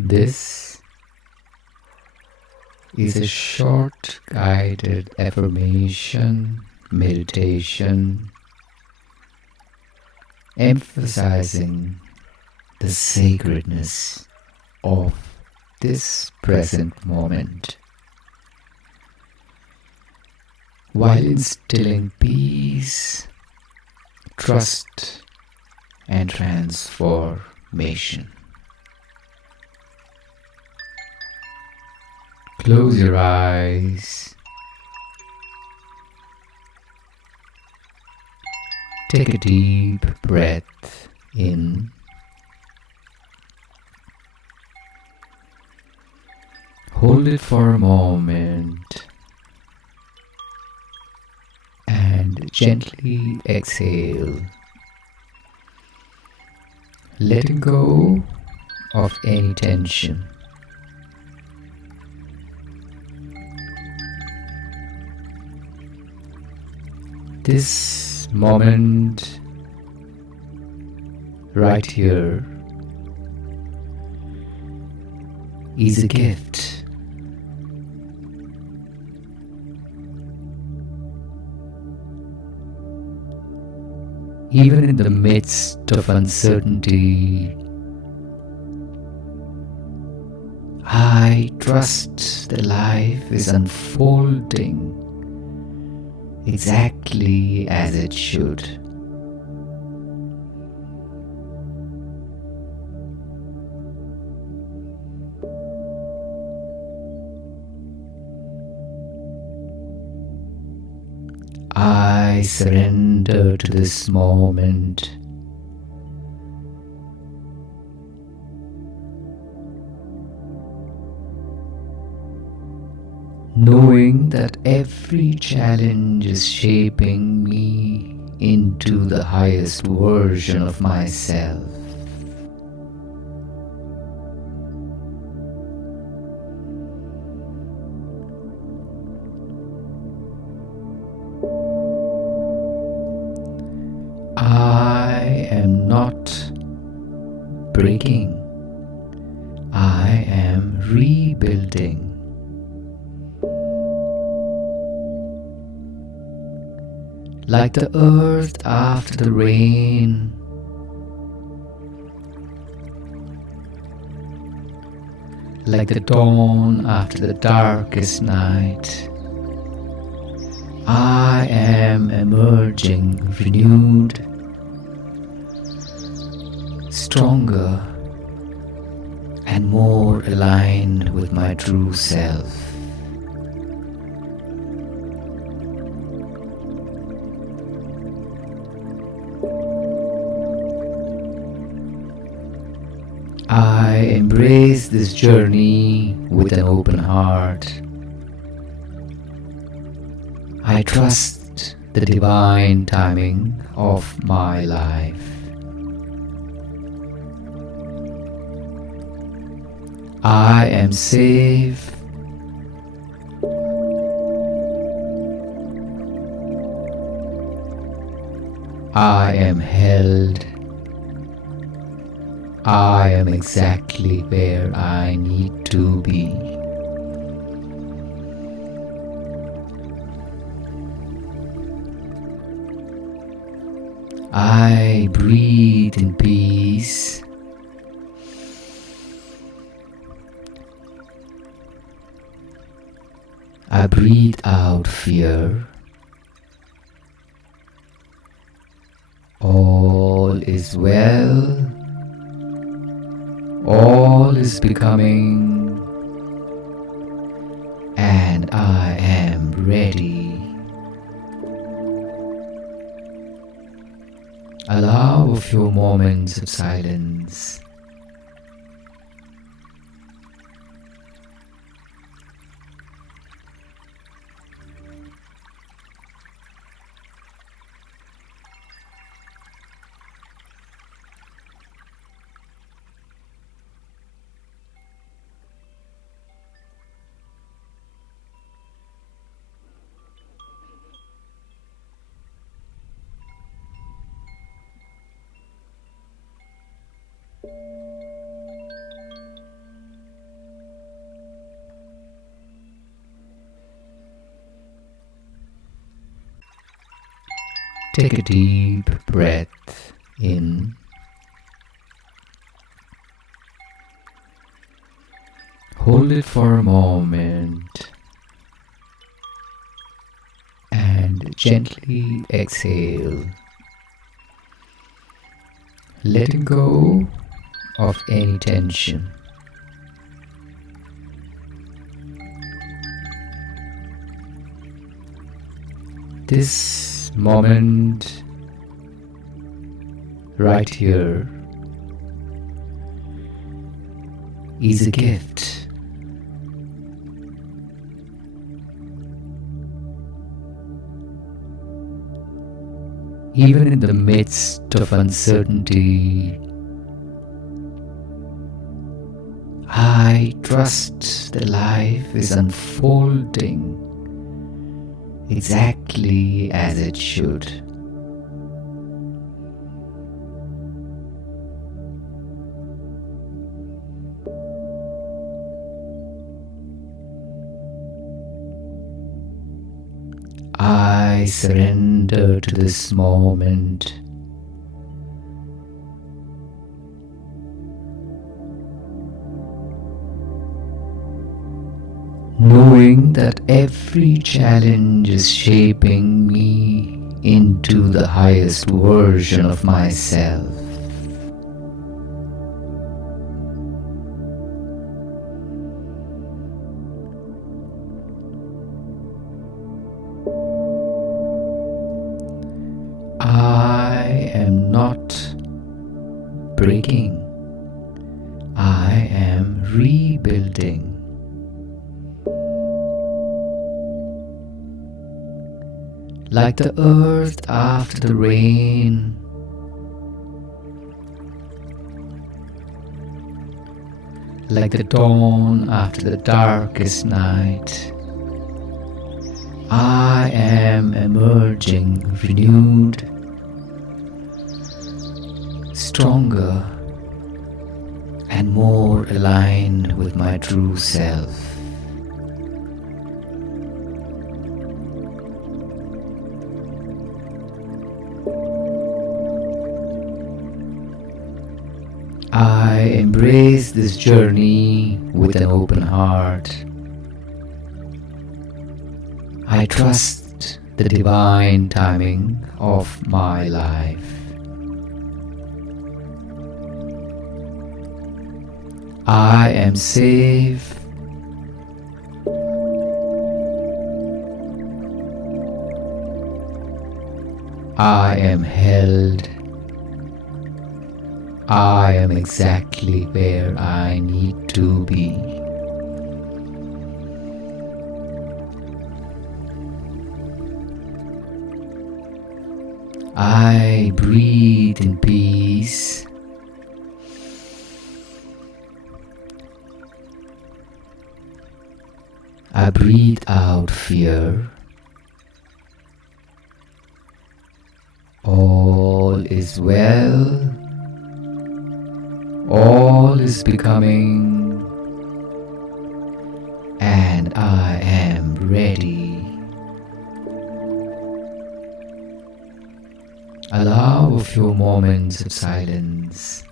This is a short guided affirmation meditation emphasizing the sacredness of this present moment while instilling peace, trust, and transformation. Close your eyes. Take a deep breath in. Hold it for a moment and gently exhale, letting go of any tension. This moment right here is a gift. Even in the midst of uncertainty, I trust that life is unfolding exactly as it should. I surrender to this moment, knowing that every challenge is shaping me into the highest version of myself. I am not breaking, I am rebuilding. Like the earth after the rain, like the dawn after the darkest night, I am emerging renewed, stronger, and more aligned with my true self. I embrace this journey with an open heart. I trust the divine timing of my life. I am safe. I am held. I am exactly where I need to be. I breathe in peace. I breathe out fear. All is well. All is becoming, and I am ready. Allow a few moments of silence. Take a deep breath in. Hold it for a moment and gently exhale, letting go of any tension. This moment right here is a gift. Even in the midst of uncertainty, I trust that life is unfolding exactly as it should. I surrender to this moment, knowing that every challenge is shaping me into the highest version of myself. I am not breaking, I am rebuilding. Like the earth after the rain, like the dawn after the darkest night, I am emerging renewed, stronger, and more aligned with my true self. I embrace this journey with an open heart. I trust the divine timing of my life. I am safe. I am held. I am exactly where I need to be. I breathe in peace. I breathe out fear. All is well. All is becoming, and I am ready. Allow a few moments of silence.